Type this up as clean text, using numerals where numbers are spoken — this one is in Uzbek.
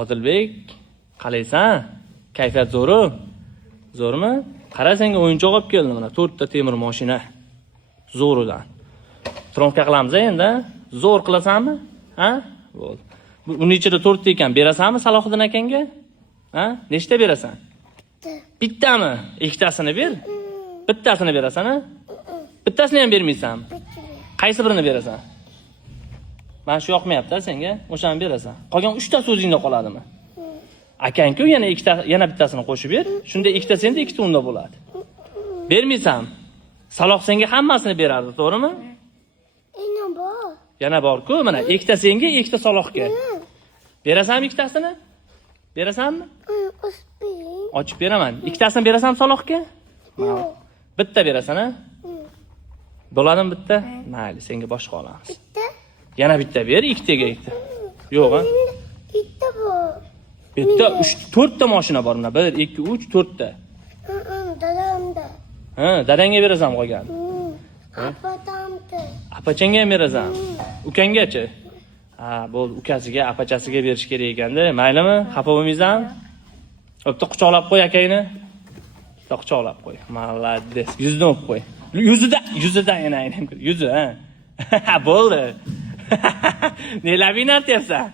Odilbek, qalaysan? Kayfiyat zo'ru? Zo'rmi? Qara, senga o'yinchoq olib keldim mana, 4 ta temir mashina. Zo'ridan. Tromka qilamiz endi. Zo'r qilasanmi? Ha? Bo'ldi. Uning ichida 4 ta ekan, berasanmi Salohiddin akangga? Ha? Nechta berasan? Bittami? Ikkitasini ber. Bittasini berasan, ha? Bittasini ham bermaysanmi? Qaysi birini berasan? Men shu yoqmayapti senga, o'shani berasan. Qolgan 3 ta so'zingda qoladimi? Akang-ku yana bittasini qo'shib ber. Shunda ikkita senda, ikkita unda bo'ladi. Bermaysan. Saloh senga hammasini beradi, to'g'rimi? Yana bor-ku, mana ikkita senga, ikkita Salohga. Berasanmi ikkitasini? Berasanmi? Ochib beraman. Ikkitasini berasan Salohga? Yo'q. Bitta berasan, ha? Bo'ladimi bitta? Mayli, senga boshqa olamiz. Bitta? Yana bitta ber, ikkitaga ikkita. Yo'q, ha? Bitta bor. Bitta 4 ta mashina bor mana. 1 2 3 4 ta. Dadamda. Ha, dadangga berasan qolgan. Apatamda. Apachangga ham berasan. Ukanggachi? Ha, bo'ldi, ukasiga, apachasiga berish kerak ekanda. Maylimi? Xafa bo'lmaysanmi? Bitta quchoqlab qo'y akangni. Bitta quchoqlab qo'y. Malades. Yuzidan o'pib qo'y. Yuzidan yana aynan. Yuzi, ha. Bo'ldi. Nelar o'ynayapsan?